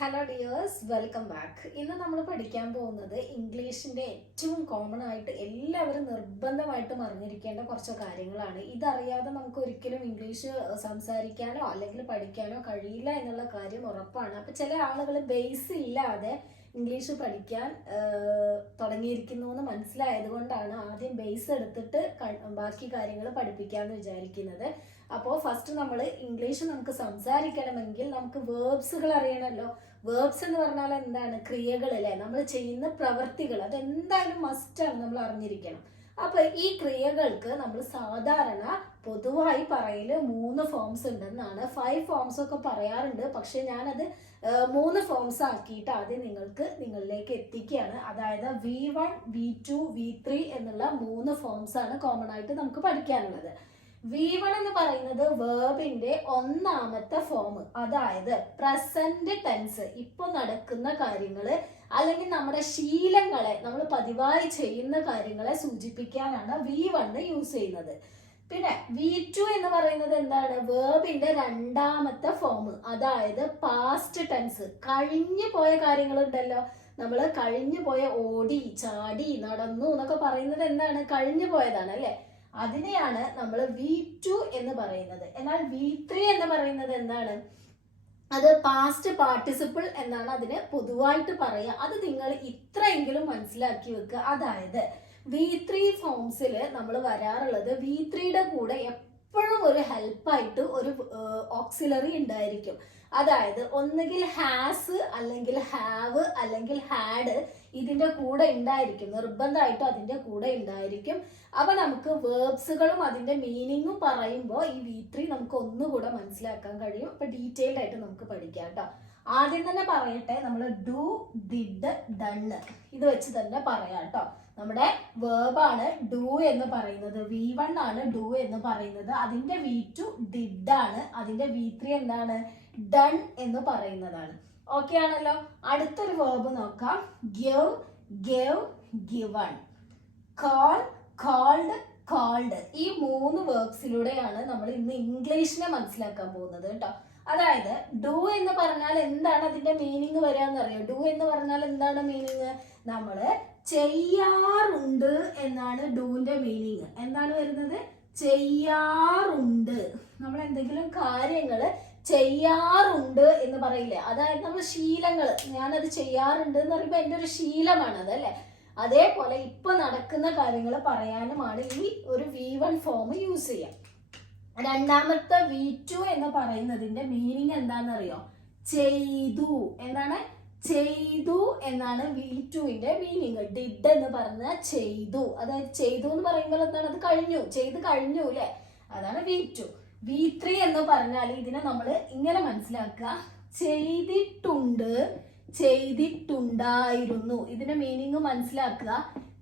Hello dears, welcome back. ഇന്ന് നമ്മൾ പഠിക്കാൻ പോകുന്നത് ഇംഗ്ലീഷിൻ്റെ ഏറ്റവും കോമൺ ആയിട്ട് എല്ലാവരും നിർബന്ധമായിട്ടും അറിഞ്ഞിരിക്കേണ്ട കുറച്ച് കാര്യങ്ങളാണ്. ഇതറിയാതെ നമുക്ക് ഒരിക്കലും ഇംഗ്ലീഷ് സംസാരിക്കാനോ അല്ലെങ്കിൽ പഠിക്കാനോ കഴിയില്ല എന്നുള്ള കാര്യം ഉറപ്പാണ്. അപ്പം ചില ആളുകൾ ബേസ് ഇല്ലാതെ ഇംഗ്ലീഷ് പഠിക്കാൻ തുടങ്ങിയിരിക്കുന്നു എന്ന് മനസ്സിലായത് കൊണ്ടാണ് ആദ്യം ബേസ് എടുത്തിട്ട് ബാക്കി കാര്യങ്ങൾ പഠിപ്പിക്കാമെന്ന് വിചാരിക്കുന്നത്. അപ്പോൾ ഫസ്റ്റ് നമ്മൾ ഇംഗ്ലീഷ് നമുക്ക് സംസാരിക്കണമെങ്കിൽ നമുക്ക് വേർബ്സുകൾ അറിയണമല്ലോ. വേർബ്സ് എന്ന് പറഞ്ഞാൽ എന്താണ്? ക്രിയകൾ അല്ലേ, നമ്മൾ ചെയ്യുന്ന പ്രവൃത്തികൾ. അതെന്തായാലും മസ്റ്റാണ്, നമ്മൾ അറിഞ്ഞിരിക്കണം. അപ്പൊ ഈ ക്രിയകൾക്ക് നമ്മൾ സാധാരണ പൊതുവായി പറയല് 3 ഫോംസ് ഉണ്ടെന്നാണ്. 5 ഫോംസ് ഒക്കെ പറയാറുണ്ട്, പക്ഷെ ഞാനത് 3 ഫോംസ് ആക്കിയിട്ട് ആദ്യം നിങ്ങളിലേക്ക് എത്തിക്കുകയാണ്. അതായത് V1, V2, V3 എന്നുള്ള 3 ഫോംസ് ആണ് കോമൺ ആയിട്ട് നമുക്ക് പഠിക്കാനുള്ളത്. V1 എന്ന് പറയുന്നത് വേർബിന്റെ ഒന്നാമത്തെ ഫോം, അതായത് പ്രസന്റ് ടെൻസ്, ഇപ്പൊ നടക്കുന്ന കാര്യങ്ങള് അല്ലെങ്കിൽ നമ്മുടെ ശീലങ്ങളെ, നമ്മൾ പതിവായി ചെയ്യുന്ന കാര്യങ്ങളെ സൂചിപ്പിക്കാനാണ് V1 യൂസ് ചെയ്യുന്നത്. പിന്നെ V2 എന്ന് പറയുന്നത് എന്താണ്? വേർബിന്റെ രണ്ടാമത്തെ ഫോം, അതായത് പാസ്റ്റ് ടെൻസ്, കഴിഞ്ഞു പോയ കാര്യങ്ങളുണ്ടല്ലോ. നമ്മൾ കഴിഞ്ഞു പോയ ഓടി, ചാടി, നടന്നു എന്നൊക്കെ പറയുന്നത് എന്താണ്? കഴിഞ്ഞു പോയതാണ് അല്ലെ. അതിനെയാണ് നമ്മൾ V2 എന്ന് പറയുന്നത്. എന്നാൽ V3 എന്ന് പറയുന്നത് എന്താണ്? അത് പാസ്റ്റ് പാർട്ടിസിപ്പിൾ എന്നാണ് അതിന് പൊതുവായിട്ട് പറയുക. അത് നിങ്ങൾ ഇത്രയെങ്കിലും മനസ്സിലാക്കി വെക്കുക. അതായത് V3 ഫോംസിൽ നമ്മൾ വരാറുള്ളത്, V3യുടെ കൂടെ എപ്പോഴും ഒരു ഹെൽപ്പായിട്ട് ഒരു ഓക്സിലറി ഉണ്ടായിരിക്കും. അതായത് ഒന്നുകിൽ ഹാസ് അല്ലെങ്കിൽ ഹാവ് അല്ലെങ്കിൽ ഹാഡ് ഇതിന്റെ കൂടെ ഉണ്ടായിരിക്കും, നിർബന്ധമായിട്ടും അതിന്റെ കൂടെ ഉണ്ടായിരിക്കും. അപ്പൊ നമുക്ക് വേർബ്സുകളും അതിന്റെ മീനിങ്ങും പറയുമ്പോൾ ഈ V3 നമുക്ക് ഒന്നുകൂടെ മനസ്സിലാക്കാൻ കഴിയും. അപ്പൊ ഡീറ്റെയിൽഡ് ആയിട്ട് നമുക്ക് പഠിക്കാം കേട്ടോ. ആദ്യം തന്നെ പറയട്ടെ, നമ്മൾ ഡു, ഡിഡ്, ഡണ് ഇത് വെച്ച് തന്നെ പറയാം കേട്ടോ. നമ്മുടെ വേർബാണ് ഡു എന്ന് പറയുന്നത്. V1 ആണ് ഡു എന്ന് പറയുന്നത്. അതിന്റെ V2 ഡിഡ് ആണ്. അതിന്റെ V3 എന്താണ്? ഡൺ എന്ന് പറയുന്നതാണ്. ഓക്കെ ആണല്ലോ. അടുത്തൊരു വേർബ് നോക്കാം. Give, gave, given. Call, called, called. ഈ 3 വേർബ്സിലൂടെയാണ് നമ്മൾ ഇന്ന് ഇംഗ്ലീഷിനെ മനസ്സിലാക്കാൻ പോകുന്നത് കേട്ടോ. അതായത് ഡു എന്ന് പറഞ്ഞാൽ എന്താണ് അതിന്റെ മീനിങ് വരാന്ന് അറിയോ? ഡു എന്ന് പറഞ്ഞാൽ എന്താണ് മീനിങ്? നമ്മള് ചെയ്യാറുണ്ട് എന്നാണ് ഡൂന്റെ മീനിങ്. എന്താണ് വരുന്നത്? ചെയ്യാറുണ്ട്. നമ്മൾ എന്തെങ്കിലും കാര്യങ്ങള് ചെയ്യാറുണ്ട് എന്ന് പറയില്ലേ, അതായത് നമ്മൾ ശീലങ്ങൾ, ഞാനത് ചെയ്യാറുണ്ട് എന്ന് പറയുമ്പോൾ എൻ്റെ ഒരു ശീലമാണ് അതല്ലേ. അതേപോലെ ഇപ്പൊ നടക്കുന്ന കാര്യങ്ങൾ പറയാനുമാണ് ഈ ഒരു V1 ഫോം യൂസ് ചെയ്യാം. രണ്ടാമത്തെ V2 എന്ന് പറയുന്നതിന്റെ മീനിങ് എന്താണെന്നറിയോ? ചെയ്തു. എന്താണ്? ചെയ്തു എന്നാണ് V2ന്റെ മീനിങ്. ഡിഡ് എന്ന് പറഞ്ഞാൽ ചെയ്തു. അതായത് ചെയ്തു എന്ന് പറയുമ്പോൾ എന്താണ്? അത് കഴിഞ്ഞു, ചെയ്ത് കഴിഞ്ഞു അല്ലെ. അതാണ് V2. V3 എന്ന് പറഞ്ഞാൽ ഇതിനെ നമ്മൾ ഇങ്ങനെ മനസ്സിലാക്കുക: ചെയ്തിട്ടുണ്ട്, ചെയ്തിട്ടുണ്ടായിരുന്നു. ഇതിന്റെ മീനിങ് മനസ്സിലാക്കുക.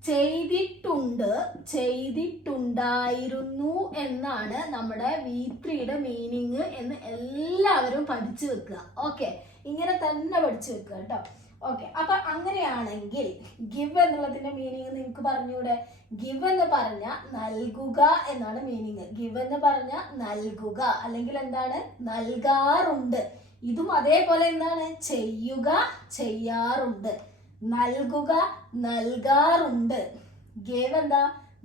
ചെയ്തിട്ടുണ്ട്, ചെയ്തിട്ടുണ്ടായിരുന്നു എന്നാണ് നമ്മുടെ V3യുടെ മീനിങ് എന്ന് എല്ലാവരും പഠിച്ചു വെക്കുക. ഓക്കെ, ഇങ്ങനെ തന്നെ പഠിച്ചു വെക്കുക കേട്ടോ. ഓക്കെ, അപ്പൊ അങ്ങനെയാണെങ്കിൽ ഗിവ് എന്നുള്ളതിന്റെ മീനിങ് നിങ്ങൾക്ക് പറഞ്ഞൂടെ? ഗിവ് എന്ന് പറഞ്ഞ നൽകുക എന്നാണ് മീനിങ്. ഗിവ് എന്ന് പറഞ്ഞ നൽകുക, അല്ലെങ്കിൽ എന്താണ്? നൽകാറുണ്ട്. ഇതും അതേപോലെ എന്താണ്? ചെയ്യുക, ചെയ്യാറുണ്ട്. നൽകുക, നൽകാറുണ്ട്. ഗേവ് എന്താ?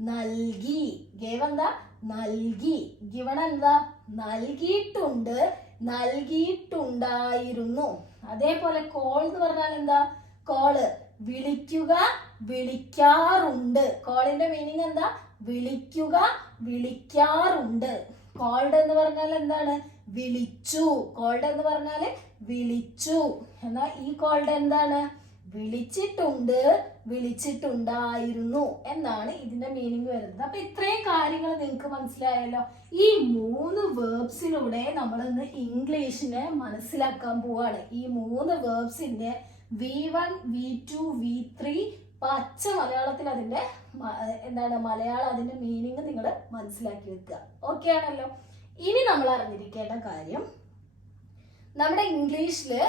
നൽകി. ഗേവ് എന്താ? നൽകി. ഗിവൺ എന്താ? നൽകിയിട്ടുണ്ട്, നൽകിയിട്ടുണ്ടായിരുന്നു. അതേപോലെ കോൾ എന്ന് പറഞ്ഞാൽ എന്താ? കോള്, വിളിക്കുക, വിളിക്കാറുണ്ട്. കോളിന്റെ മീനിങ് എന്താ? വിളിക്കുക, വിളിക്കാറുണ്ട്. കോൾഡ് എന്ന് പറഞ്ഞാൽ എന്താണ്? വിളിച്ചു. കോൾഡ് എന്ന് പറഞ്ഞാല് വിളിച്ചു. എന്നാൽ ഈ കോൾഡ് എന്താണ്? വിളിച്ചിട്ടുണ്ട്, വിളിച്ചിട്ടുണ്ടായിരുന്നു എന്നാണ് ഇതിന്റെ മീനിങ് വരുന്നത്. അപ്പൊ ഇത്രയും കാര്യങ്ങൾ നിങ്ങൾക്ക് മനസ്സിലായല്ലോ. ഈ 3 വേർബ്സിലൂടെ നമ്മൾ ഇന്ന് ഇംഗ്ലീഷിനെ മനസ്സിലാക്കാൻ പോവാണ്. ഈ 3 വേർബ്സിന്റെ V1, V2, V3 പച്ച മലയാളത്തിൽ അതിന്റെ എന്താണ് മലയാളം അതിന്റെ മീനിങ് നിങ്ങൾ മനസ്സിലാക്കി വെക്കുക. ഓക്കെ ആണല്ലോ. ഇനി നമ്മൾ അറിഞ്ഞിരിക്കേണ്ട കാര്യം, നമ്മുടെ ഇംഗ്ലീഷില്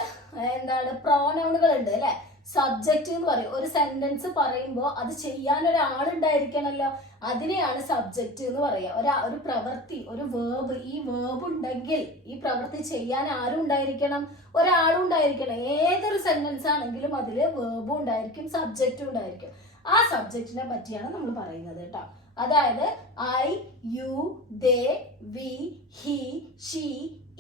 എന്താണ് പ്രോനൗണുകൾ ഉണ്ട് അല്ലെ. സബ്ജക്റ്റ് എന്ന് പറയും. ഒരു സെന്റൻസ് പറയുമ്പോൾ അത് ചെയ്യാൻ ഒരാളുണ്ടായിരിക്കണമല്ലോ, അതിനെയാണ് സബ്ജക്റ്റ് എന്ന് പറയുക. ഒരു പ്രവൃത്തി, ഒരു വേർബ്, ഈ വേർബ് ഉണ്ടെങ്കിൽ ഈ പ്രവൃത്തി ചെയ്യാൻ ആരും ഉണ്ടായിരിക്കണം, ഒരാളും ഉണ്ടായിരിക്കണം. ഏതൊരു സെന്റൻസ് ആണെങ്കിലും അതിൽ വേർബും ഉണ്ടായിരിക്കും, സബ്ജക്റ്റും ഉണ്ടായിരിക്കും. ആ സബ്ജക്റ്റിനെ പറ്റിയാണ് നമ്മൾ പറയുന്നത് കേട്ടോ. അതായത് I, you, they, we, he, she,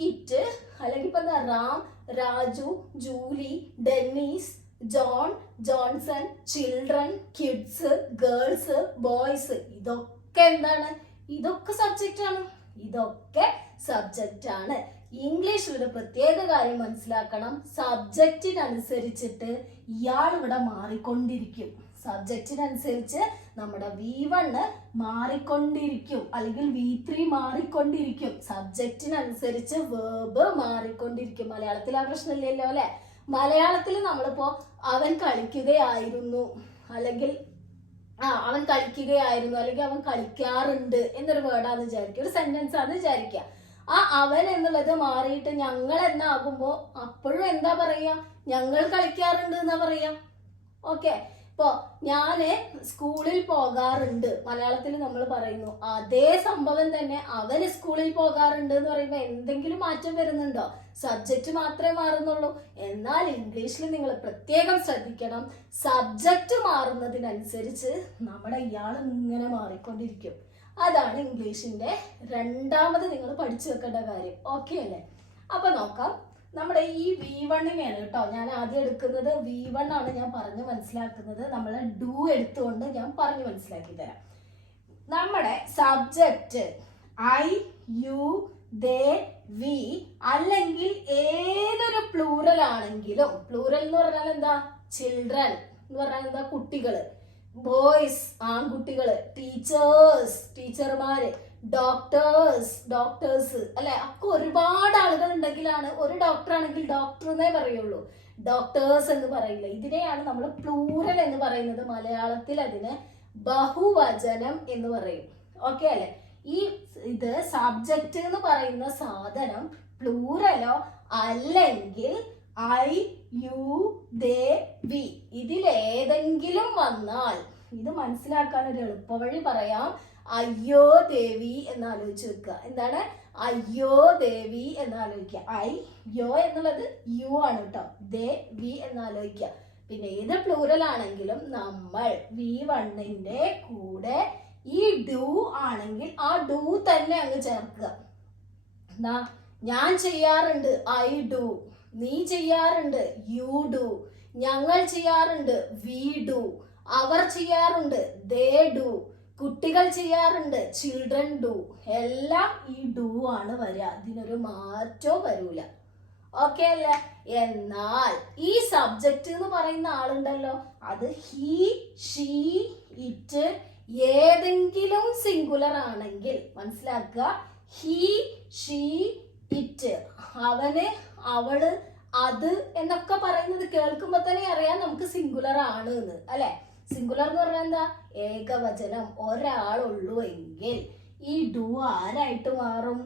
it, അല്ലെങ്കിൽ ഇപ്പൊ എന്താ Ram, Raju, Julie, Dennis, John, Johnson, children, kids, girls, boys. ഇതൊക്കെ എന്താണ്? ഇതൊക്കെ സബ്ജക്റ്റ് ആണ്. ഇതൊക്കെ സബ്ജക്റ്റ് ആണ്. ഇംഗ്ലീഷിൽ ഒരു പ്രത്യേക കാര്യം മനസ്സിലാക്കണം. സബ്ജക്റ്റിനനുസരിച്ചിട്ട് ഇയാൾ ഇവിടെ മാറിക്കൊണ്ടിരിക്കും. സബ്ജക്റ്റിനനുസരിച്ച് നമ്മുടെ V1 മാറിക്കൊണ്ടിരിക്കും, അല്ലെങ്കിൽ V3 മാറിക്കൊണ്ടിരിക്കും. സബ്ജക്റ്റിനനുസരിച്ച് വേർബ് മാറിക്കൊണ്ടിരിക്കും. മലയാളത്തിൽ ആ പ്രശ്നമില്ലല്ലോ അല്ലെ? മലയാളത്തിൽ നമ്മളിപ്പോ അവൻ കളിക്കുകയായിരുന്നു, അല്ലെങ്കിൽ അവൻ കളിക്കുകയായിരുന്നു, അല്ലെങ്കിൽ അവൻ കളിക്കാറുണ്ട് എന്നൊരു വേർഡാന്ന് വിചാരിക്കുക, ഒരു സെന്റൻസ് ആണെന്ന് വിചാരിക്കുക. ആ അവൻ എന്നുള്ളത് മാറിയിട്ട് ഞങ്ങൾ എന്നാകുമ്പോ അപ്പോഴും എന്താ പറയാ? ഞങ്ങൾ കളിക്കാറുണ്ട് എന്നാ പറയാ. ഓക്കെ, ഇപ്പൊ ഞാന് സ്കൂളിൽ പോകാറുണ്ട്, മലയാളത്തിൽ നമ്മൾ പറയുന്നു. അതേ സംഭവം തന്നെ അവന് സ്കൂളിൽ പോകാറുണ്ട് എന്ന് പറയുമ്പോ എന്തെങ്കിലും മാറ്റം വരുന്നുണ്ടോ? സബ്ജക്റ്റ് മാത്രമേ മാറുന്നുള്ളൂ. എന്നാൽ ഇംഗ്ലീഷിൽ നിങ്ങൾ പ്രത്യേകം ശ്രദ്ധിക്കണം, സബ്ജക്റ്റ് മാറുന്നതിനനുസരിച്ച് നമ്മുടെ ഇയാൾ ഇങ്ങനെ മാറിക്കൊണ്ടിരിക്കും. അതാണ് ഇംഗ്ലീഷിന്റെ രണ്ടാമത് നിങ്ങൾ പഠിച്ചു വെക്കേണ്ട കാര്യം. ഓക്കെ അല്ലേ? അപ്പൊ നോക്കാം. നമ്മുടെ ഈ V1-നെയാണ് കേട്ടോ ഞാൻ ആദ്യം എടുക്കുന്നത്. V1 ആണ് ഞാൻ പറഞ്ഞു മനസ്സിലാക്കുന്നത്. നമ്മൾ ഡു എടുത്തുകൊണ്ട് ഞാൻ പറഞ്ഞു മനസ്സിലാക്കി തരാം. നമ്മുടെ subject I, you, they, we, അല്ലെങ്കിൽ ഏതൊരു പ്ലൂറൽ ആണെങ്കിലും, പ്ലൂറൽ എന്ന് പറഞ്ഞാൽ എന്താ? ചിൽഡ്രൻ എന്ന് പറഞ്ഞാൽ എന്താ? കുട്ടികള്, ബോയ്സ് ആൺകുട്ടികള്, ടീച്ചേഴ്സ് ടീച്ചർമാര്, ഡോക്ടേഴ്സ് അല്ലെ? ഒക്കെ ഒരുപാട് ആളുകൾ ഉണ്ടെങ്കിലാണ്. ഒരു ഡോക്ടർ ആണെങ്കിൽ ഡോക്ടർ എന്നേ പറയുള്ളൂ, ഡോക്ടേഴ്സ് എന്ന് പറയില്ല. ഇതിനെയാണ് നമ്മൾ പ്ലൂറൽ എന്ന് പറയുന്നത്. മലയാളത്തിൽ അതിന് ബഹുവചനം എന്ന് പറയും. ഓക്കെ അല്ലെ? ഇത് സബ്ജക്റ്റ് എന്ന് പറയുന്ന സാധനം പ്ലൂറലോ അല്ലെങ്കിൽ ഐ, യു, ദേ, വി ഇതിലേതെങ്കിലും വന്നാൽ, ഇത് മനസ്സിലാക്കാൻ ഒരു എളുപ്പവഴി പറയാം. അയ്യോ ദേവി എന്നാലോചിച്ച് വെക്കുക. എന്താണ്? അയ്യോ ദേവി എന്നാലോചിക്കുക. ഐ, യോ എന്നുള്ളത് യു ആണ് കേട്ടോ. ദേ, വി എന്നാലോചിക്കുക. പിന്നെ ഏത് പ്ലൂറൽ ആണെങ്കിലും നമ്മൾ V1-ന്റെ കൂടെ ഈ ഡു ആണെങ്കിൽ ആ ഡു തന്നെ അങ്ങ് ചേർക്കുക. എന്താ? ഞാൻ ചെയ്യാറുണ്ട്, ഐ ഡു. നീ ചെയ്യാറുണ്ട്, യു ഡു. ഞങ്ങൾ ചെയ്യാറുണ്ട്, വി ഡു. അവർ ചെയ്യാറുണ്ട്, ദേ ഡു. കുട്ടികൾ ചെയ്യാറുണ്ട്, ചിൽഡ്രൻ ഡു. എല്ലാം ഈ ഡു ആണ് വരിക. ഇതിനൊരു മാറ്റവും വരൂല. ഓക്കെ അല്ലേ? എന്നാൽ ഈ സബ്ജക്റ്റ് എന്ന് പറയുന്ന ആളുണ്ടല്ലോ, അത് ഹി, ഷീ, ഇറ്റ് ഏതെങ്കിലും സിംഗുലർ ആണെങ്കിൽ മനസ്സിലാക്കുക. ഹി, ഷീ, ഇറ്റ്, അവന്, അവള്, അത് എന്നൊക്കെ പറയുന്നത് കേൾക്കുമ്പോ തന്നെ അറിയാം നമുക്ക് സിംഗുലർ ആണ് എന്ന് അല്ലെ? സിംഗുലർ എന്ന് പറഞ്ഞാൽ എന്താ? ഏകവചനം, ഒരാളുള്ളൂ എങ്കിൽ ഈ ഡു ആരായിട്ട് മാറും?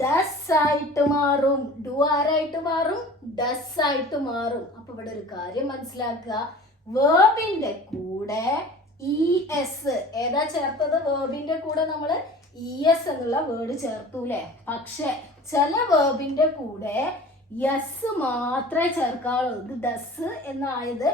ഡസ് ആയിട്ട് മാറും. ഡു ആരായിട്ട് മാറും? ഡസ് ആയിട്ട് മാറും. അപ്പൊ ഇവിടെ ഒരു കാര്യം മനസ്സിലാക്കുക, വേർബിന്റെ കൂടെ ES ഏതാ ചേർത്തത്? വേർബിന്റെ കൂടെ നമ്മള് ES എന്നുള്ള വേർഡ് ചേർത്തൂലേ? പക്ഷെ ചില വേർബിന്റെ കൂടെ യെസ് മാത്രമേ ചേർക്കാവുള്ളൂ. ഇത് ഡസ് എന്നായത്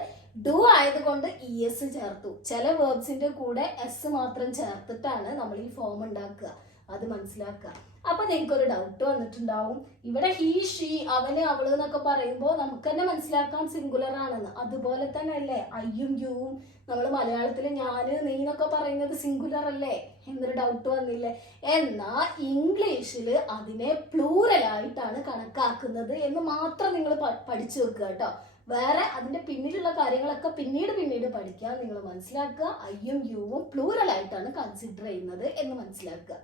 ഡു ആയതുകൊണ്ട് ES ചേർത്തു. ചില വേർബ്സിന്റെ കൂടെ എസ് മാത്രം ചേർത്തിട്ടാണ് നമ്മൾ ഈ ഫോം ഉണ്ടാക്കുക. അത് മനസ്സിലാക്കുക. അപ്പൊ നിങ്ങൾക്കൊരു ഡൗട്ട് വന്നിട്ടുണ്ടാവും, ഇവിടെ ഹി, ഷീ, അവന്, അവള് എന്നൊക്കെ പറയുമ്പോൾ നമുക്ക് തന്നെ മനസ്സിലാക്കാൻ സിംഗുലർ ആണെന്ന്. അതുപോലെ തന്നെ അല്ലേ ഐയും യുവും നമ്മൾ മലയാളത്തിൽ ഞാന്, നീ എന്നൊക്കെ പറയുന്നത് സിംഗുലർ അല്ലേ എന്നൊരു ഡൗട്ട് വന്നില്ലേ? എന്നാൽ ഇംഗ്ലീഷിൽ അതിനെ പ്ലൂറൽ ആയിട്ടാണ് കണക്കാക്കുന്നത് എന്ന് മാത്രം നിങ്ങൾ പഠിച്ചു വെക്കുക കേട്ടോ. വേറെ അതിന്റെ പിന്നിലുള്ള കാര്യങ്ങളൊക്കെ പിന്നീട് പഠിക്കാൻ നിങ്ങൾ മനസ്സിലാക്കുക. ഐയും യുവും പ്ലൂറൽ ആയിട്ടാണ് കൺസിഡർ ചെയ്യുന്നത് എന്ന് മനസ്സിലാക്കുക.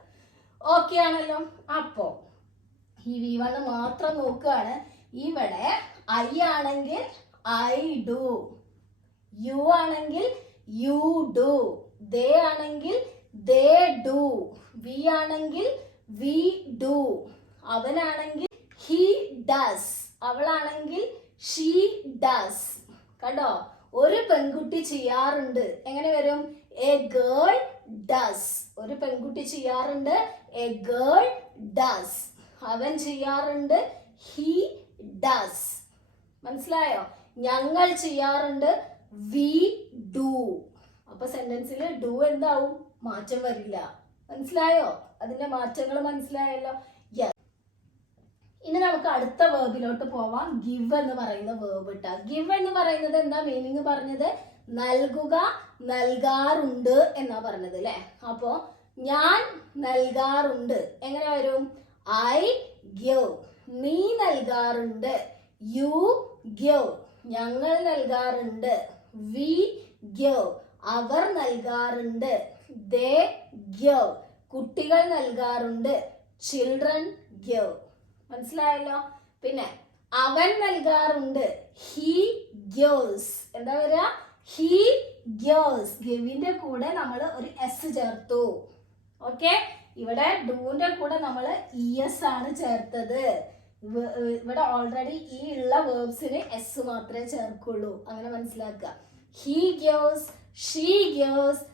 ഓക്കെ ആണല്ലോ? അപ്പോ ഈ V1 മാത്രം നോക്കുകയാണ്. ഇവിടെ ഐ ആണെങ്കിൽ ഐ ഡു, യു ആണെങ്കിൽ യു ഡു, ദേ ആണെങ്കിൽ ദേ ഡു, വി ആണെങ്കിൽ വി ഡു, അവനാണെങ്കിൽ ഹി ഡസ്, അവളാണെങ്കിൽ ഷീ ഡസ്. കണ്ടോ? ഒരു പെൺകുട്ടി ചെയ്യാറുണ്ട്. എങ്ങനെ വരും? A girl does. ഒരു പെൺകുട്ടി ചെയ്യാറുണ്ട്. A girl does. അവൻ ചെയ്യാറുണ്ട്. He does. മനസ്സിലായോ? ഞങ്ങൾ ചെയ്യാറുണ്ട്. We do. അപ്പൊ സെന്റൻസിൽ ഡു എന്താവും? മാറ്റം വരില്ല. മനസ്സിലായോ? അതിന്റെ മാറ്റങ്ങൾ മനസ്സിലായല്ലോ. ഇനി നമുക്ക് അടുത്ത വേർബിലോട്ട് പോവാം. ഗിവ് എന്ന് പറയുന്ന വേർബ് ഇട്ടാ. ഗിവ് എന്ന് പറയുന്നത് എന്താ മീനിങ് പറഞ്ഞത്? നൽകുക, നൽകാറുണ്ട് എന്നാ പറഞ്ഞത് അല്ലെ. അപ്പോ ഞാൻ നൽകാറുണ്ട് എങ്ങനെ വരും? I give. നീ നൽകാറുണ്ട്. You give. ഞങ്ങൾ നൽകാറുണ്ട്. We give. അവർ നൽകാറുണ്ട്. They give. കുട്ടികൾ നൽകാറുണ്ട്. Children give. മനസ്സിലായല്ലോ. പിന്നെ അവൻ നൽകാറുണ്ട്. He gives. എന്താ വരിക? He gives. ഗിവിന്റെ കൂടെ നമ്മൾ ഒരു എസ് ചേർത്തു. ഓക്കെ. ഇവിടെ ഡൂന്റെ കൂടെ നമ്മൾ ഇഎസ് ആണ് ചേർത്തത്. ഇവിടെ ഓൾറെഡി ഈ ഉള്ള വേർബ്സിന് എസ് മാത്രമേ ചേർക്കുള്ളൂ. അങ്ങനെ മനസ്സിലാക്കുക. He gives, she gives,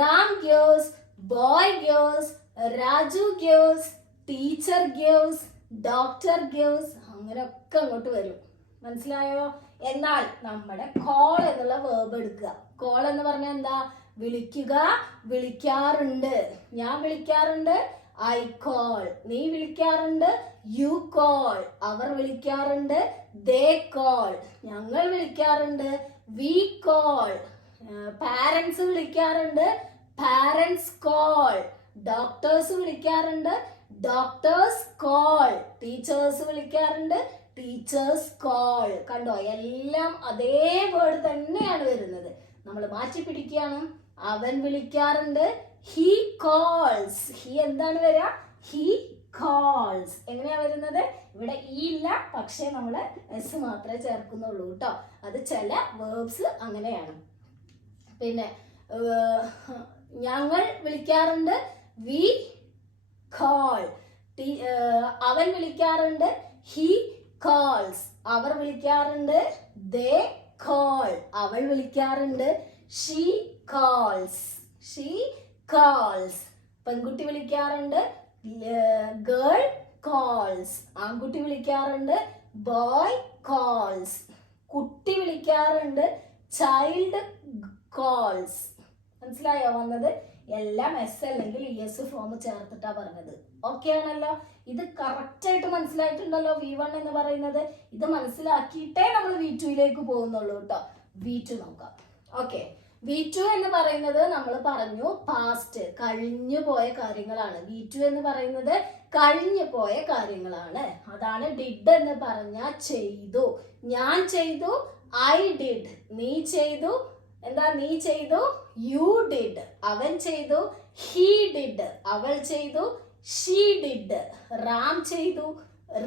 Ram gives, boy gives, Raju gives, teacher gives, doctor gives. അങ്ങനെയൊക്കെ അങ്ങോട്ട് വരും. മനസ്സിലായോ? എന്നാൽ നമ്മുടെ കോൾ എന്നുള്ള വേർബ് എടുക്കുക. കോൾ എന്ന് പറഞ്ഞാൽ എന്താ? വിളിക്കുക, വിളിക്കാറുണ്ട്. ഞാൻ വിളിക്കാറുണ്ട്. I call. നീ വിളിക്കാറുണ്ട്. You call. അവർ വിളിക്കാറുണ്ട്. They call. ഞങ്ങൾ വിളിക്കാറുണ്ട്. We call. പാരന്റ്സ് വിളിക്കാറുണ്ട്. Parents call. ഡോക്ടേഴ്സ് വിളിക്കാറുണ്ട്. Doctors call. ടീച്ചേഴ്സ് വിളിക്കാറുണ്ട്. Teachers call. കണ്ടോ? എല്ലാം അതേ വേർഡ് തന്നെയാണ് വരുന്നത്. നമ്മൾ മാറ്റി പിടിക്കുകയാണ്. അവൻ വിളിക്കാറുണ്ട്. He calls. ഹി എന്താണ് വരിക? He calls. എങ്ങനെയാ വരുന്നത്? ഇവിടെ ഇ ഇല്ല, പക്ഷെ നമ്മൾ എസ് മാത്രമേ ചേർക്കുന്നുള്ളൂ കേട്ടോ. അത് ചില വേർബ്സ് അങ്ങനെയാണ്. പിന്നെ ഞങ്ങൾ വിളിക്കാറുണ്ട്. We call. അവൻ വിളിക്കാറുണ്ട്. He calls. അവർ വിളിക്കാറുണ്ട്. They call. അവൾ വിളിക്കാറുണ്ട്. She calls. She calls. പെൺകുട്ടി വിളിക്കാറുണ്ട്. Girl calls. ആൺകുട്ടി വിളിക്കാറുണ്ട്. Boy calls. കുട്ടി വിളിക്കാറുണ്ട്. Child calls. മനസ്സിലായോ വന്നത്? എല്ലാം എസ് അല്ലെങ്കിൽ ഇ എസ് ഫോം ചേർത്തിട്ടാ പറഞ്ഞത്. ഓക്കെ ആണല്ലോ. ഇത് കറക്റ്റ് ആയിട്ട് മനസ്സിലായിട്ടുണ്ടല്ലോ. V1 എന്ന് പറയുന്നത് ഇത് മനസ്സിലാക്കിയിട്ടേ നമ്മൾ V2യിലേക്ക് പോകുന്നുള്ളൂ കേട്ടോ. V2 നോക്കാം. ഓക്കെ. V2 എന്ന് പറയുന്നത് നമ്മൾ പറഞ്ഞു പാസ്റ്റ്, കഴിഞ്ഞു പോയ കാര്യങ്ങളാണ്. V2 എന്ന് പറയുന്നത് കഴിഞ്ഞു പോയ കാര്യങ്ങളാണ്. അതാണ് ഡിഡ് എന്ന് പറഞ്ഞാൽ ചെയ്തു. ഞാൻ ചെയ്തു. I did. നീ ചെയ്തു. എന്താ? നീ ചെയ്തു. You did. അവൻ ചെയ്തു. He did. അവൾ ചെയ്തു. She did. റാം ചെയ്തു.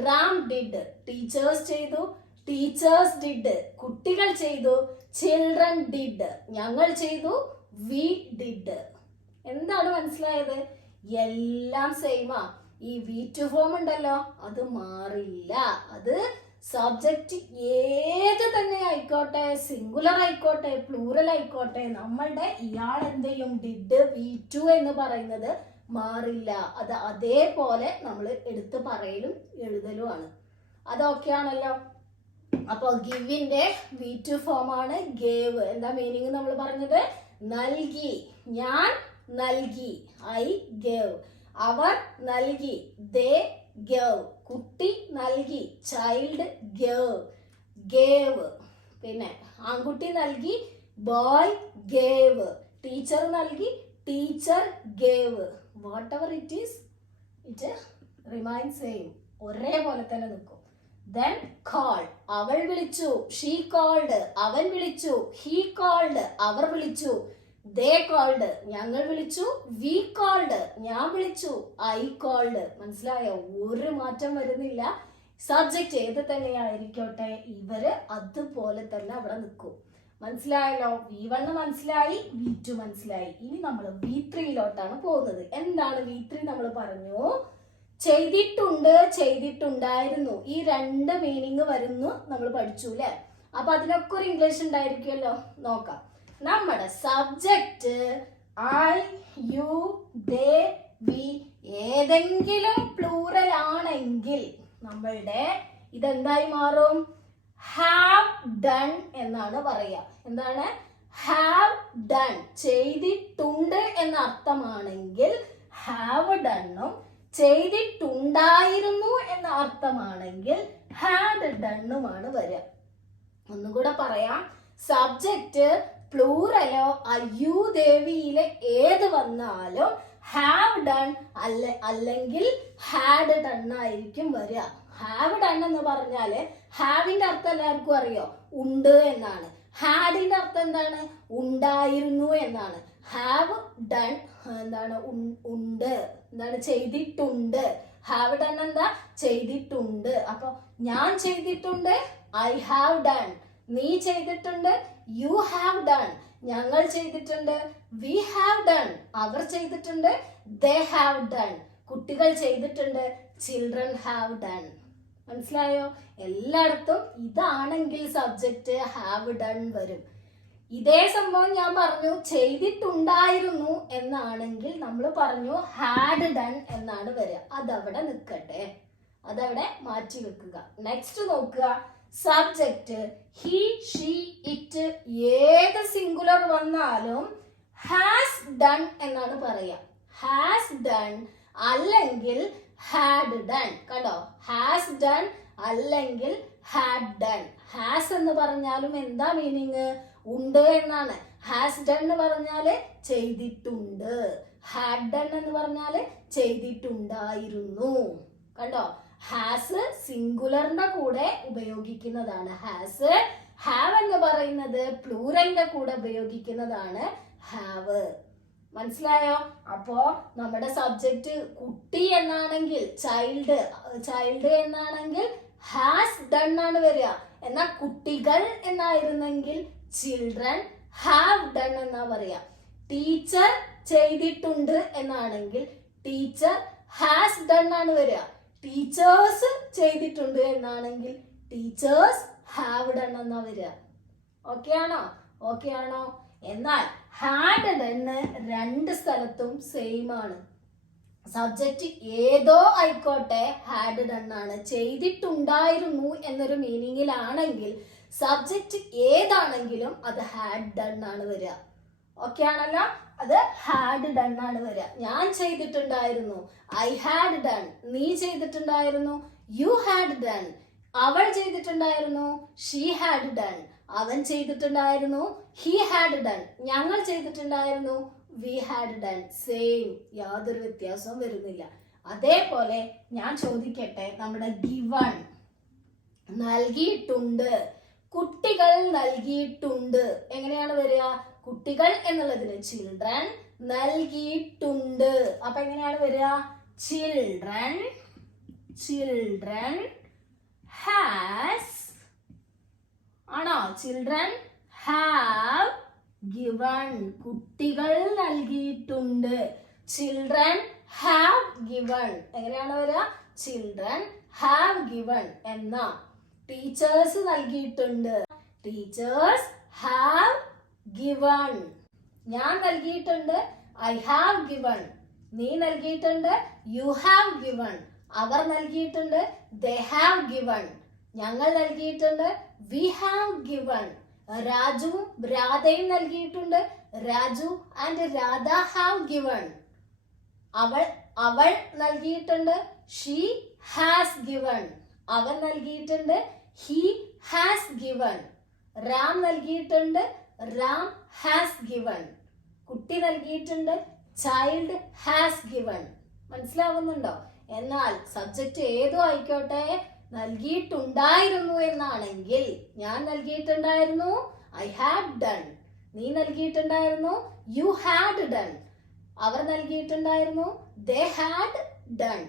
റാം ഡിഡ്. ടീച്ചേഴ്സ് ചെയ്തു. Teachers did. കുട്ടികൾ ചെയ്തു. Children did. ഞങ്ങൾ ചെയ്തു. We did. എന്താണ് മനസ്സിലായത്? എല്ലാം സെയിമാ. ഈ V2 ഫോം ഉണ്ടല്ലോ, അത് മാറില്ല. അത് സബ്ജക്റ്റ് ഏത് തന്നെ ആയിക്കോട്ടെ, സിംഗുലർ ആയിക്കോട്ടെ, പ്ലൂറൽ ആയിക്കോട്ടെ, നമ്മളുടെ ഇയാൾ എന്ത് ചെയ്യും? ഡിഡ് V2 എന്ന് പറയുന്നത് മാറില്ല. അത് അതേപോലെ നമ്മൾ എടുത്ത് പറയലും എഴുതലുമാണ്. അതൊക്കെ ആണല്ലോ. അപ്പൊ ഗിവിന്റെ V2 ഫോം ആണ് ഗേവ്. എന്താ മീനിങ് നമ്മൾ പറഞ്ഞത്? നൽകി. ഞാൻ നൽകി. I gave. അവർ നൽകി. They gave. കുട്ടി നൽകി. Child gave. ഗേവ്. പിന്നെ ആൺകുട്ടി നൽകി. Boy gave. ടീച്ചർ നൽകി. Teacher gave. Whatever it is, it remain same. ഒരേപോലെ തന്നെ നിൽക്കും. Then call. അവൾ വിളിച്ചു. She called. അവൻ വിളിച്ചു. He called. അവർ വിളിച്ചു. They called. ഞങ്ങൾ വിളിച്ചു. We called. ഞാൻ വിളിച്ചു. I called. മനസ്സിലായോ? ഒരു മാറ്റം വരുന്നില്ല. സബ്ജക്റ്റ് ഏത് തന്നെയായിരിക്കോട്ടെ, ഇവര് അതുപോലെ തന്നെ അവിടെ നിൽക്കും. മനസ്സിലായല്ലോ? V1 മനസ്സിലായി, V2 മനസ്സിലായി. ഇനി നമ്മൾ V3യിലോട്ടാണ് പോകുന്നത്. എന്താണ് V3? നമ്മൾ പറഞ്ഞു ചെയ്തിട്ടുണ്ട്, ചെയ്തിട്ടുണ്ടായിരുന്നു. ഈ രണ്ട് മീനിങ് വരുന്നു നമ്മൾ പഠിച്ചു അല്ലെ. അപ്പൊ അതിനൊക്കെ ഒരു ഇംഗ്ലീഷ് ഉണ്ടായിരിക്കുമല്ലോ. നോക്കാം. നമ്മുടെ subject I, you, they, we ഏതെങ്കിലും പ്ലൂറൽ ആണെങ്കിൽ നമ്മളുടെ ഇതെന്തായി മാറും? ഹാവ് ഡൺ എന്നാണ് പറയുക. എന്താണ്? ഹാവ് ഡൺ, ചെയ്തിട്ടുണ്ട് എന്ന അർത്ഥമാണെങ്കിൽ ഹാവ് ഡണ്ണും, ചെയ്തിട്ടുണ്ടായിരുന്നു എന്ന അർത്ഥമാണെങ്കിൽ ഹാഡ് ഡണ്ണുമാണ് വരിക. ഒന്നുകൂടെ പറയാം. സബ്ജക്റ്റ് പ്ലൂറലോ അയ്യു ദേവിയിലെ ഏത് വന്നാലും ഹാവ് ഡൺ അല്ലെങ്കിൽ ഹാഡ് ഡൺ ആയിരിക്കും വരിക. ഹാവ് ഡൺ എന്ന് പറഞ്ഞാല് ഹാവിന്റെ അർത്ഥം എല്ലാവർക്കും അറിയോ? ഉണ്ട് എന്നാണ്. ഹാഡിന്റെ അർത്ഥം എന്താണ്? ഉണ്ടായിരുന്നു എന്നാണ്. ഹാവ് ഡൺ എന്താണ്? ഉണ്ട്, എന്താണ്? ചെയ്തിട്ടുണ്ട്. ഹാവ് ഡൺ എന്താ? ചെയ്തിട്ടുണ്ട്. അപ്പൊ ഞാൻ ചെയ്തിട്ടുണ്ട്, ഐ ഹാവ് ഡൺ. നീ ചെയ്തിട്ടുണ്ട്, യു ഹാവ് ഡൺ. ഞങ്ങൾ ചെയ്തിട്ടുണ്ട്, വി ഹാവ് ഡൺ. അവർ ചെയ്തിട്ടുണ്ട്, ദേ ഹാവ് ഡൺ. കുട്ടികൾ ചെയ്തിട്ടുണ്ട്, ചിൽഡ്രൻ ഹാവ് ഡൺ. മനസ്സിലായോ? എല്ലായിടത്തും ഇതാണെങ്കിൽ സബ്ജക്റ്റ് ഹാവ് ഡൺ വരും. ഇതേ സംഭവം ഞാൻ പറഞ്ഞു ചെയ്തിട്ടുണ്ടായിരുന്നു എന്നാണെങ്കിൽ നമ്മൾ പറഞ്ഞു ഹാഡ് ഡൺ എന്നാണ് വരിക. അതവിടെ നിൽക്കട്ടെ, അതവിടെ മാറ്റി വെക്കുക. നെക്സ്റ്റ് നോക്കുക. സബ്ജക്റ്റ് ഹി, ഷീ, ഇറ്റ് ഏത് സിംഗുലർ വന്നാലും ഹാസ് ഡൺ എന്നാണ് പറയുക. ഹാസ് ഡൺ അല്ലെങ്കിൽ ഹാഡ് ഡൺ. കണ്ടോ? ഹാസ് ഡൺ അല്ലെങ്കിൽ ഹാഡ് ഡൺ. ഹാസ് എന്ന് പറഞ്ഞാലും എന്താ മീനിങ്? ഉണ്ട് എന്നാണ്. ഹാസ് ഡൺ എന്ന് പറഞ്ഞാല് ചെയ്തിട്ടുണ്ട്. ഹാഡ് ഡൺ എന്ന് പറഞ്ഞാല് ചെയ്തിട്ടുണ്ടായിരുന്നു. കണ്ടോ? ഹാസ് സിംഗുലറിന്റെ കൂടെ ഉപയോഗിക്കുന്നതാണ് ഹാസ്. ഹാവ് എന്ന് പറയുന്നത് പ്ലൂറലിന്റെ കൂടെ ഉപയോഗിക്കുന്നതാണ് ഹാവ്. മനസ്സിലായോ? അപ്പോ നമ്മുടെ സബ്ജക്റ്റ് കുട്ടി എന്നാണെങ്കിൽ ചൈൽഡ് എന്നാണെങ്കിൽ ഹാസ് ഡൺ ആണ് വരിക. എന്നാൽ കുട്ടികൾ എന്നായിരുന്നെങ്കിൽ ചിൽഡ്രൻ ഹാവ് ഡൺ എന്നാ പറയാ. ടീച്ചർ ചെയ്തിട്ടുണ്ട് എന്നാണെങ്കിൽ ടീച്ചർ ഹാസ് ഡൺ ആണ് വരിക. ടീച്ചേഴ്സ് ചെയ്തിട്ടുണ്ട് എന്നാണെങ്കിൽ ടീച്ചേഴ്സ് ഹാവ് ഡൺ എന്നാ വരിക. ഓക്കെ ആണോ? ഓക്കെ ആണോ? എന്നാൽ ഹാഡ് ഡണ്ണ് രണ്ട് സ്ഥലത്തും സെയിം ആണ്. സബ്ജക്റ്റ് ഏതോ ആയിക്കോട്ടെ ഹാഡ് ഡൺ ആണ്. ചെയ്തിട്ടുണ്ടായിരുന്നു എന്നൊരു മീനിങ്ങിലാണെങ്കിൽ സബ്ജക്റ്റ് ഏതാണെങ്കിലും അത് ഹാഡ് ഡൺ ആണ് വരിക. ഓക്കെ ആണല്ലോ? അത് ഹാഡ് ഡൺ ആണ് വരിക. ഞാൻ ചെയ്തിട്ടുണ്ടായിരുന്നു, ഐ ഹാഡ് ഡൺ. നീ ചെയ്തിട്ടുണ്ടായിരുന്നു, യു ഹാഡ് ഡൺ. അവൾ ചെയ്തിട്ടുണ്ടായിരുന്നു, ഷീ ഹാഡ് ഡൺ. അവൻ ചെയ്തിട്ടുണ്ടായിരുന്നു, ഹി ഹാഡ് ഡൺ. ഞങ്ങൾ ചെയ്തിട്ടുണ്ടായിരുന്നു, വി ഹാഡ് ഡൺ. സെയിം, യാതൊരു വ്യത്യാസവും വരുന്നില്ല. അതേപോലെ ഞാൻ ചോദിക്കട്ടെ, നമ്മുടെ ഗിവൺ നൽകിയിട്ടുണ്ട്, കുട്ടികൾ നൽകിയിട്ടുണ്ട് എങ്ങനെയാണ് വരിക? കുട്ടികൾ എന്നുള്ളതിന് ചിൽഡ്രൻ, നൽകിയിട്ടുണ്ട് അപ്പൊ എങ്ങനെയാണ് വരിക? ചിൽഡ്രൻ ഹാസ് ആണോ? Children have given. കുട്ടികൾ നൽകിയിട്ടുണ്ട്. ചിൽഡ്രൻ ഹാവ് ഗിവൺ എങ്ങനെയാണ് വരിക? ചിൽഡ്രൻ ഹാവ് ഗിവൺ എന്ന. ടീച്ചേഴ്സ് നൽകിയിട്ടുണ്ട്. Teachers have given. ഞാൻ നൽകിയിട്ടുണ്ട്, ഐ ഹാവ് ഗിവൺ. നീ നൽകിയിട്ടുണ്ട്, യു ഹാവ് ഗിവൺ. അവർ നൽകിയിട്ടുണ്ട്, ദേ ഹാവ് ഗിവൺ. ഞങ്ങൾ നൽകിയിട്ടുണ്ട്, വി ഹാവ് ഗിവൺ. രാജുവും രാധയും നൽകിയിട്ടുണ്ട്, Raju and Radha have given. അവൾ നൽകിയിട്ടുണ്ട്, ഷീ ഹാസ് ഗിവൺ. അവൻ നൽകിയിട്ടുണ്ട്, ഹി ഹാസ് ഗിവൺ. രാം നൽകിയിട്ടുണ്ട്, രാം ഹാസ് ഗിവൺ. കുട്ടി നൽകിയിട്ടുണ്ട്, ചൈൽഡ് ഹാസ് ഗിവൺ. മനസ്സിലാവുന്നുണ്ടോ? എന്നാൽ സബ്ജക്റ്റ് ഏതോ ആയിക്കോട്ടെ, നൽകിയിട്ടുണ്ടായിരുന്നു എന്നാണെങ്കിൽ ഞാൻ നൽകിയിട്ടുണ്ടായിരുന്നു, ഐ ഹാഡ് ഡൺ. നീ നൽകിയിട്ടുണ്ടായിരുന്നു, യു ഹാഡ് ഡൺ. അവർ നൽകിയിട്ടുണ്ടായിരുന്നു, they had done.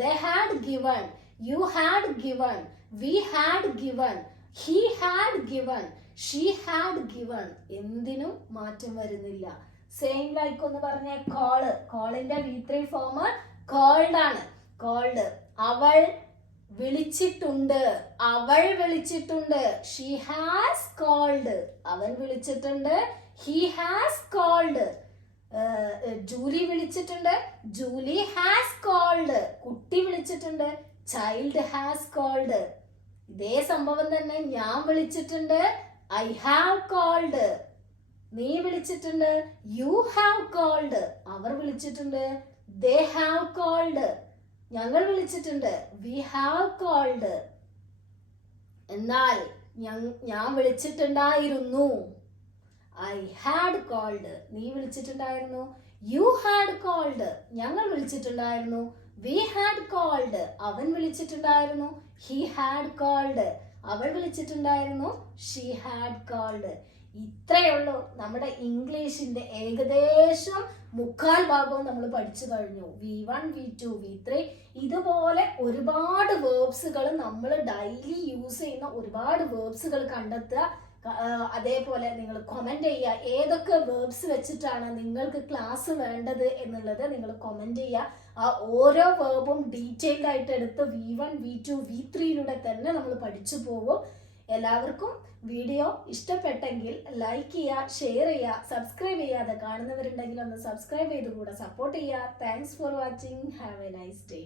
They had given, you had given, we had given, he had given, she had given. എന്തിനും മാറ്റം വരുന്നില്ല. സെയിം ലൈക്ക് ഒന്ന് പറഞ്ഞേ, കോളിന്റെ V3 ഫോം കോൾഡ് ആണ്. കോൾഡ് അവൾ വിളിച്ചിട്ടുണ്ട്, അവൾ വിളിച്ചിട്ടുണ്ട്. ഷീ ഹാസ് കോൾഡ്, അവൻ വിളിച്ചിട്ടുണ്ട്. He has called. ജൂലി വിളിച്ചിട്ടുണ്ട്. Julie has called. കുട്ടി വിളിച്ചിട്ടുണ്ട്. Child has called. ഇതേ സംഭവം തന്നെ ഞാൻ വിളിച്ചിട്ടുണ്ട്. I have called. നീ വിളിച്ചിട്ടുണ്ട്. You have called. അവർ വിളിച്ചിട്ടുണ്ട്. They have called. ഞങ്ങൾ വിളിച്ചിട്ടുണ്ട്. We have called. എന്നാൽ ഞാൻ വിളിച്ചിട്ടുണ്ടായിരുന്നു. I had called. നീ വിളിച്ചിട്ടുണ്ടായിരുന്നു. You had called. ഞങ്ങൾ വിളിച്ചിട്ടുണ്ടായിരുന്നു. We had called. അവൻ വിളിച്ചിട്ടുണ്ടായിരുന്നു. He had called. അവൾ വിളിച്ചിട്ടുണ്ടായിരുന്നു. She had called. ഇത്രയേ ഉള്ളൂ. നമ്മുടെ ഇംഗ്ലീഷിന്റെ ഏകദേശം 3/4 ഭാഗവും നമ്മൾ പഠിച്ചു കഴിഞ്ഞു. V1, V2, V3 ഇതുപോലെ ഒരുപാട് വേർബ്സുകൾ നമ്മൾ ഡെയിലി യൂസ് ചെയ്യുന്ന ഒരുപാട് വേർബ്സുകൾ കണ്ടെത്തുക. അതേപോലെ നിങ്ങൾ കമന്റ് ചെയ്യുക. ഏതൊക്കെ വേർബ്സ് വെച്ചിട്ടാണ് നിങ്ങൾക്ക് ക്ലാസ് വേണ്ടത് എന്നുള്ളത് നിങ്ങൾ കമന്റ് ചെയ്യുക. ആ ഓരോ വേർബും ഡീറ്റെയിൽഡ് ആയിട്ട് എടുത്ത് V1, V2, V3 തന്നെ നമ്മൾ പഠിച്ചു പോകും. എല്ലാവർക്കും വീഡിയോ ഇഷ്ടപ്പെട്ടെങ്കിൽ ലൈക്ക് ചെയ്യുക, ഷെയർ ചെയ്യുക, സബ്സ്ക്രൈബ് ചെയ്യാതെ കാണുന്നവരുണ്ടെങ്കിൽ ഒന്ന് സബ്സ്ക്രൈബ് ചെയ്ത് കൂടെ സപ്പോർട്ട് ചെയ്യുക. Thanks for watching. Have A nice day.